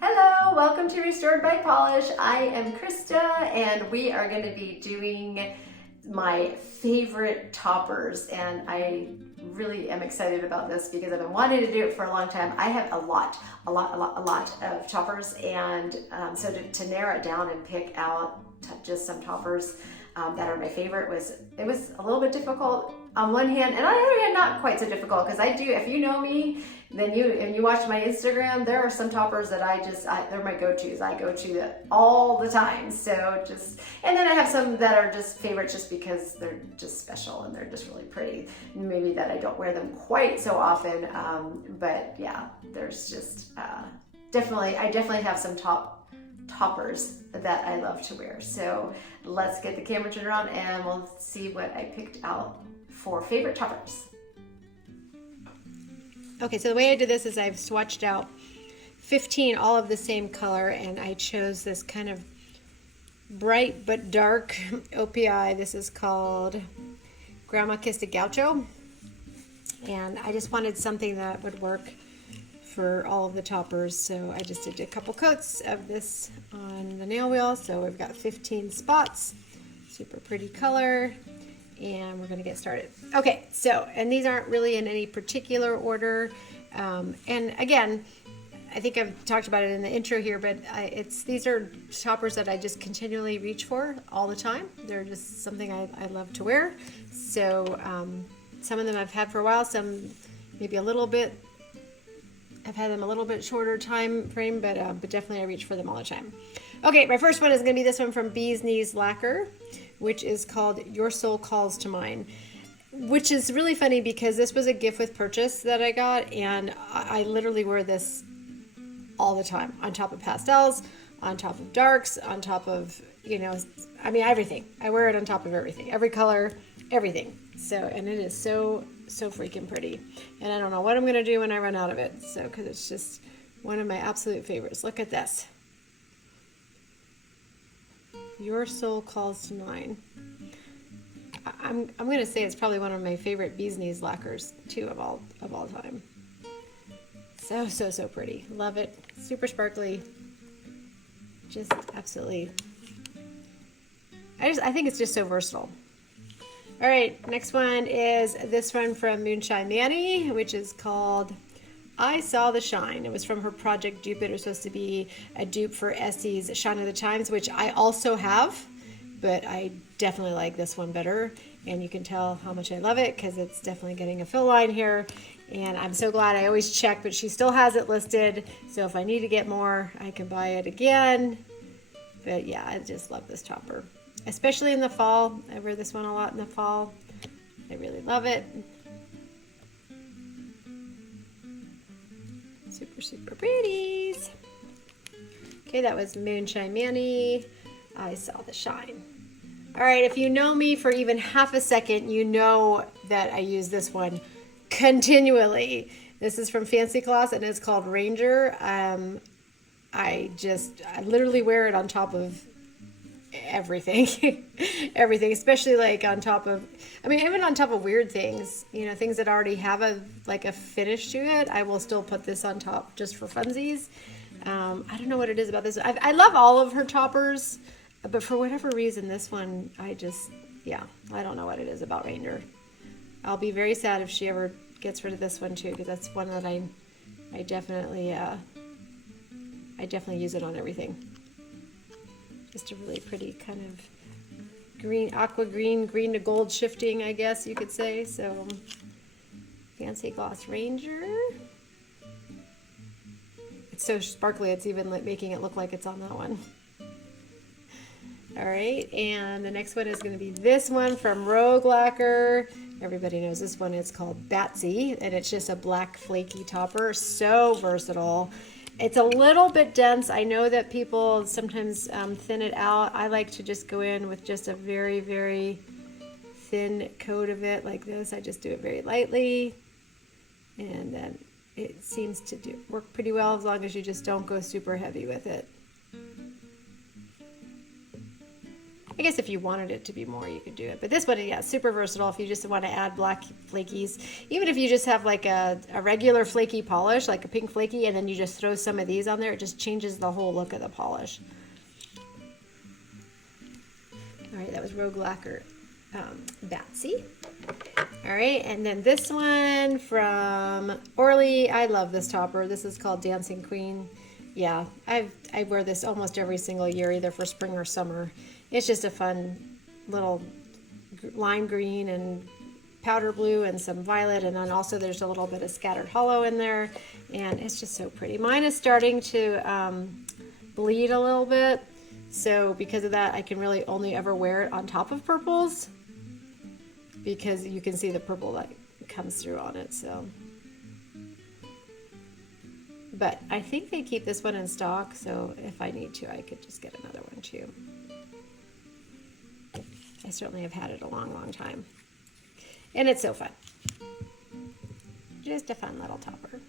Hello, welcome to Restored by Collage. I am Krista and we are going to be doing my favorite toppers, and I really am excited about this because I've been wanting to do it for a long time. I have a lot of toppers, and so to narrow it down and pick out just some toppers that are my favorite was a little bit difficult on one hand, and on the other hand not quite so difficult, because I do, if you know me, then you watch my Instagram, there are some toppers that they're my go-tos. I go to that all the time. So and then I have some that are just favorites just because they're just special and they're just really pretty. Maybe that I don't wear them quite so often, but yeah, there's just I definitely have some toppers that I love to wear. So let's get the camera turned around and we'll see what I picked out for favorite toppers. Okay, so the way I did this is I've swatched out 15 all of the same color, and I chose this kind of bright but dark OPI. This is called Grandma Kissed a Gaucho, and I just wanted something that would work for all of the toppers, so I just did a couple coats of this on the nail wheel. So we've got 15 spots, super pretty color, and we're going to get started. Okay, so, and these aren't really in any particular order, and again, I think I've talked about it in the intro here, but these are toppers that I just continually reach for all the time. They're just something I love to wear. So some of them I've had for a while, some maybe a little bit, I've had them a little bit shorter time frame, but definitely I reach for them all the time. Okay, my first one is going to be this one from Bee's Knees Lacquer, which is called Your Soul Calls to Mine, which is really funny because this was a gift with purchase that I got, and I literally wear this all the time, on top of pastels, on top of darks, on top of, I mean, everything. I wear it on top of everything, every color, everything. So, and it is so freaking pretty. And I don't know what I'm going to do when I run out of it. So, because it's just one of my absolute favorites. Look at this. Your Soul Calls to Mine. I'm going to say it's probably one of my favorite Bee's Knees lacquers too of all time. So pretty. Love it. Super sparkly. Just absolutely. I think it's just so versatile. All right, next one is this one from Moonshine Manny, which is called I Saw the Shine. It was from her project dupe. It was supposed to be a dupe for Essie's Shine of the Times, which I also have, but I definitely like this one better. And you can tell how much I love it because it's definitely getting a fill line here. And I'm so glad. I always check, but she still has it listed. So if I need to get more, I can buy it again. But yeah, I just love this topper, especially in the fall. I wear this one a lot in the fall. I really love it. Super pretties. Okay, that was Moonshine Manny. I Saw the Shine. All right, if you know me for even half a second, you know that I use this one continually. This is from Fancy Class and it's called Ranger. I literally wear it on top of everything. Everything, especially like on top of, I mean, even on top of weird things, things that already have a finish to it, I will still put this on top just for funsies. I don't know what it is about this. I love all of her toppers, but for whatever reason, this one, I don't know what it is about Ranger. I'll be very sad if she ever gets rid of this one too, because that's one that I definitely use it on everything. Just a really pretty kind of green, aqua green to gold shifting, I guess you could say. So, Fancy Gloss Ranger. It's so sparkly, it's even making it look like it's on that one. All right, and the next one is going to be this one from Rogue Lacquer. Everybody knows this one. It's called Batsy, and it's just a black flaky topper. So versatile. It's a little bit dense. I know that people sometimes thin it out. I like to just go in with just a very, very thin coat of it like this. I just do it very lightly, and then it seems to work pretty well as long as you just don't go super heavy with it. I guess if you wanted it to be more, you could do it. But this one, yeah, super versatile if you just want to add black flakies. Even if you just have like a regular flaky polish, like a pink flaky, and then you just throw some of these on there, it just changes the whole look of the polish. All right, that was Rogue Lacquer Batsy. All right, and then this one from Orly. I love this topper. This is called Dancing Queen. Yeah, I wear this almost every single year, either for spring or summer. It's just a fun little lime green and powder blue and some violet, and then also there's a little bit of scattered holo in there, and it's just so pretty. Mine is starting to bleed a little bit, so because of that, I can really only ever wear it on top of purples, because you can see the purple that comes through on it. So, but I think they keep this one in stock, so if I need to, I could just get another one too. I certainly have had it a long, long time. And it's so fun. Just a fun little topper.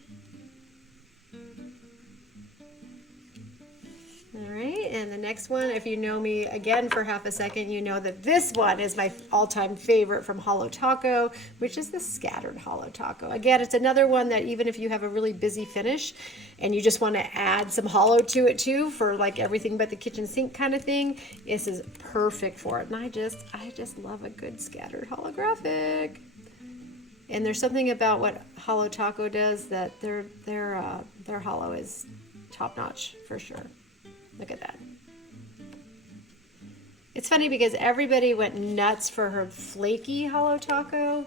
All right, and the next one, if you know me again for half a second, you know that this one is my all-time favorite from Holo Taco, which is the Scattered Holo Taco. Again, it's another one that even if you have a really busy finish and you just want to add some holo to it too, for like everything but the kitchen sink kind of thing, this is perfect for it. And I just love a good scattered holographic. And there's something about what Holo Taco does that their holo is top-notch for sure. Look at that. It's funny because everybody went nuts for her flaky Holo Taco,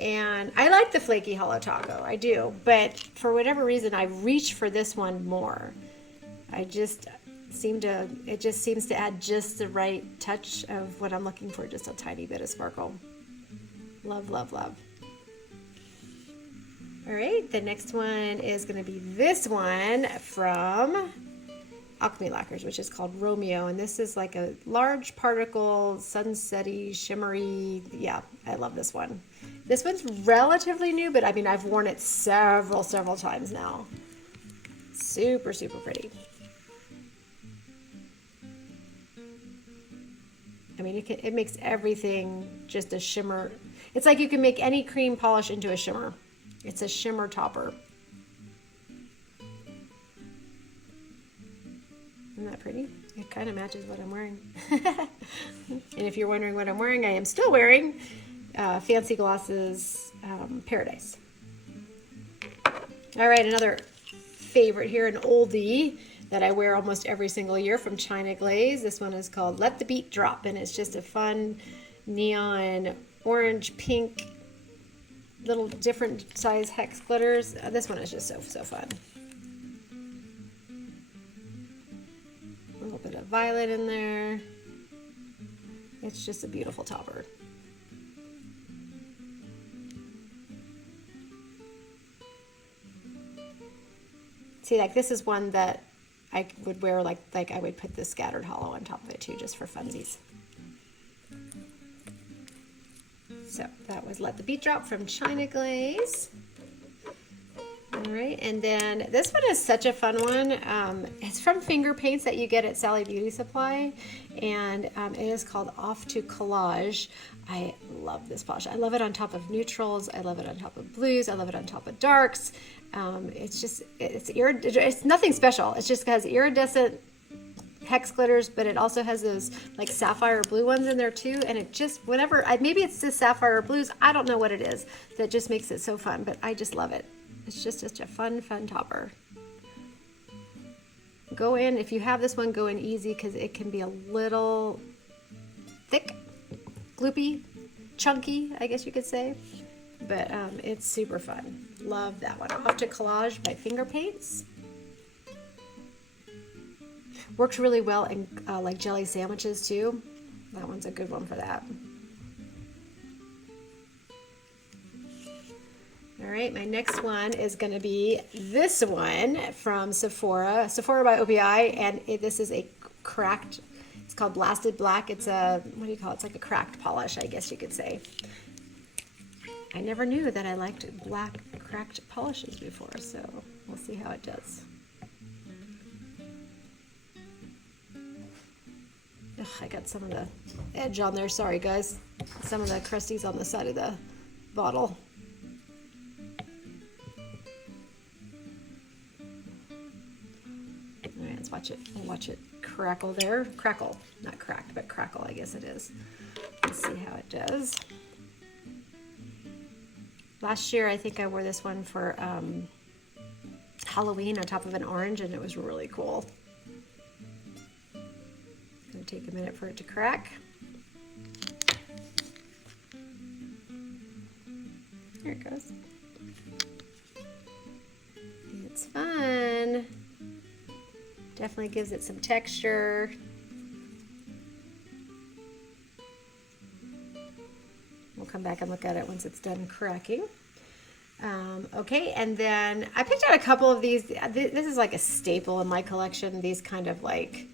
and I like the flaky Holo Taco, I do, but for whatever reason I reach for this one more. It just seems to add just the right touch of what I'm looking for, just a tiny bit of sparkle. Love, love, love. All right, the next one is going to be this one from Alchemy Lacquers, which is called Romeo, and this is like a large particle, sunsetty, shimmery. Yeah, I love this one. This one's relatively new, but I mean, I've worn it several times now. Super, super pretty. I mean, it makes everything just a shimmer. It's like you can make any cream polish into a shimmer. It's a shimmer topper. Isn't that pretty? It kind of matches what I'm wearing. And if you're wondering what I'm wearing, I am still wearing Fancy Glosses Paradise. All right, another favorite here, an oldie that I wear almost every single year from China Glaze. This one is called Let the Beat Drop, and it's just a fun neon orange, pink, little different size hex glitters. This one is just so fun. A little bit of violet in there. It's just a beautiful topper. See, like this is one that I would wear, like I would put the scattered holo on top of it too, just for funsies. So that was Let the Beat Drop from China Glaze. All right, and then this one is such a fun one. It's from Finger Paints that you get at Sally Beauty Supply, and it is called Off to Collage. I love this polish. I love it on top of neutrals. I love it on top of blues. I love it on top of darks. It's nothing special. It just has iridescent hex glitters, but it also has those like sapphire blue ones in there too. And it just, maybe it's just sapphire blues. I don't know what it is that just makes it so fun, but I just love it. It's just such a fun topper. Go in, if you have this one, go in easy because it can be a little thick, gloopy, chunky, I guess you could say. But it's super fun. Love that one. Off to Collage by Finger Paints. Works really well in like jelly sandwiches too. That one's a good one for that. All right, my next one is going to be this one from Sephora. Sephora by OPI, and this is a cracked, it's called Blasted Black. It's a, what do you call it? It's like a cracked polish, I guess you could say. I never knew that I liked black cracked polishes before, so we'll see how it does. Ugh, I got some of the edge on there. Sorry, guys. Some of the crusties on the side of the bottle. All right, let's watch it. We'll watch it crackle there. Crackle, not cracked, but crackle, I guess it is. Let's see how it does. Last year, I think I wore this one for Halloween on top of an orange, and it was really cool. It's gonna take a minute for it to crack. There it goes. It's fun. Definitely gives it some texture. We'll come back and look at it once it's done cracking. Okay, and then I picked out a couple of these. This is like a staple in my collection. These kind of like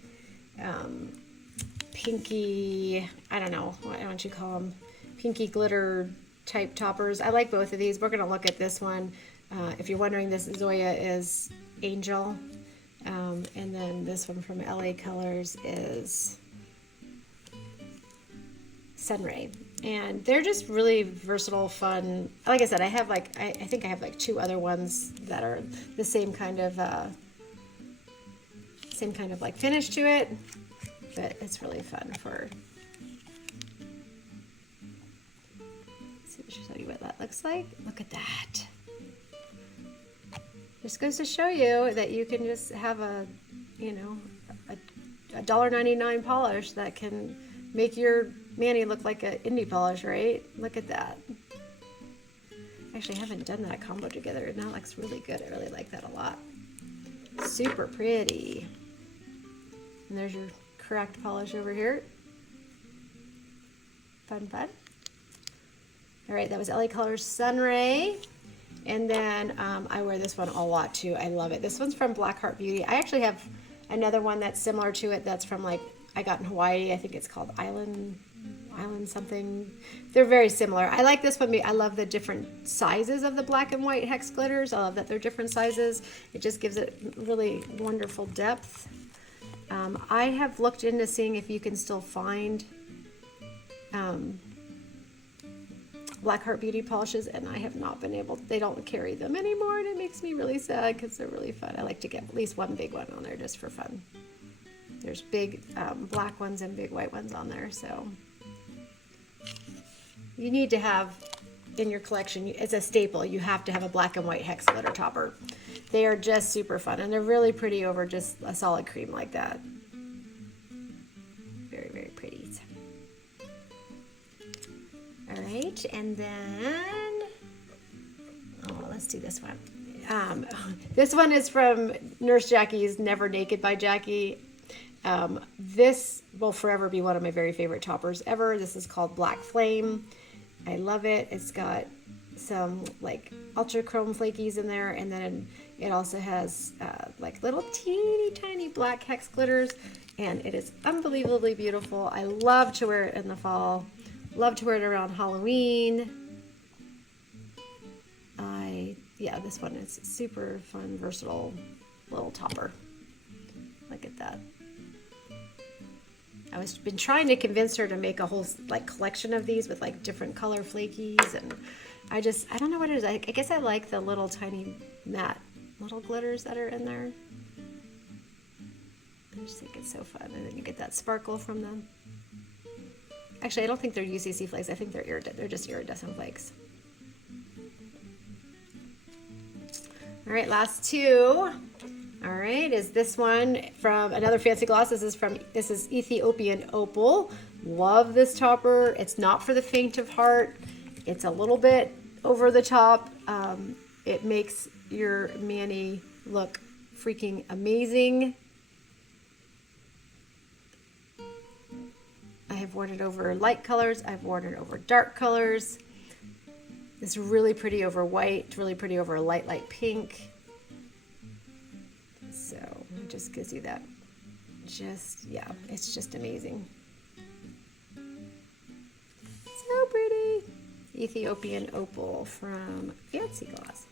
pinky, I don't know, what don't you call them? Pinky glitter type toppers. I like both of these. We're gonna look at this one. If you're wondering, this Zoya is Angel. And then this one from LA Colors is Sunray. And they're just really versatile, fun. Like I said, I have like, I think I have like 2 other ones that are the same kind of like finish to it, but it's really fun for, let's see, I should show you what that looks like. Look at that. Just goes to show you that you can just have a, you know, a $1.99 polish that can make your mani look like an indie polish, right? Look at that. Actually, I haven't done that combo together, and that looks really good. I really like that a lot. Super pretty. And there's your cracked polish over here. Fun, fun. All right, that was LA Colors Sunray. And then I wear this one a lot too. I love it. This one's from Blackheart Beauty. I actually have another one that's similar to it. That's from like, I got in Hawaii. I think it's called Island something. They're very similar. I like this one. I love the different sizes of the black and white hex glitters. I love that they're different sizes. It just gives it really wonderful depth. I have looked into seeing if you can still find Blackheart Beauty polishes, and I have not been able, they don't carry them anymore, and it makes me really sad because they're really fun. I like to get at least one big one on there just for fun. There's big black ones and big white ones on there, so you need to have in your collection, it's a staple, you have to have a black and white hex glitter topper. They are just super fun, and they're really pretty over just a solid cream like that. Very, very pretty. All right, and then, oh, let's do this one. This one is from Nurse Jackie's Never Naked by Jackie. This will forever be one of my very favorite toppers ever. This is called Black Flame. I love it. It's got some like ultra chrome flakies in there, and then it also has like little teeny tiny black hex glitters, and it is unbelievably beautiful. I love to wear it in the fall. Love to wear it around Halloween. Yeah, this one is super fun, versatile little topper. Look at that. I was been trying to convince her to make a whole like collection of these with like different color flakies, and I don't know what it is. I guess I like the little tiny matte little glitters that are in there. I just think it's so fun, and then you get that sparkle from them. Actually, I don't think they're UCC flakes. I think they're just iridescent flakes. All right, last 2. All right, is this one from another fancy gloss. This is Ethiopian Opal. Love this topper. It's not for the faint of heart. It's a little bit over the top. It makes your mani look freaking amazing. I have worn it over light colors. I've worn it over dark colors. It's really pretty over white. It's really pretty over a light pink. So it just gives you that, yeah, it's just amazing. So pretty. Ethiopian Opal from Fancy Gloss.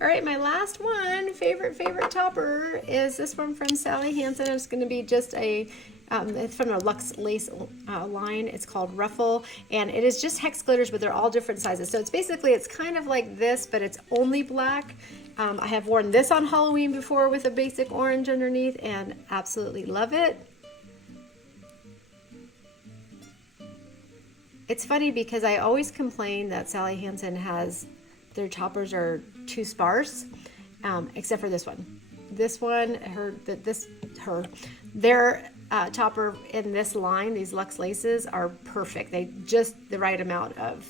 All right, my last one, favorite topper, is this one from Sally Hansen. It's going to be just a It's from the Luxe Lace line. It's called Ruffle, and it is just hex glitters, but they're all different sizes. So it's kind of like this, but it's only black. I have worn this on Halloween before with a basic orange underneath and absolutely love it. It's funny because I always complain that Sally Hansen has, their toppers are too sparse, except for this one. This one, their topper in this line, these Luxe Laces, are perfect. They just the right amount of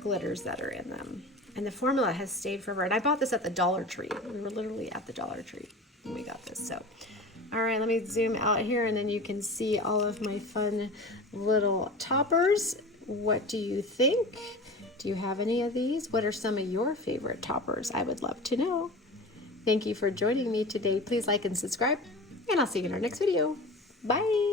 glitters that are in them. And the formula has stayed forever. And I bought this at the Dollar Tree. We were literally at the Dollar Tree when we got this. So, all right, let me zoom out here and then you can see all of my fun little toppers. What do you think? Do you have any of these? What are some of your favorite toppers? I would love to know. Thank you for joining me today. Please like and subscribe, and I'll see you in our next video. Bye.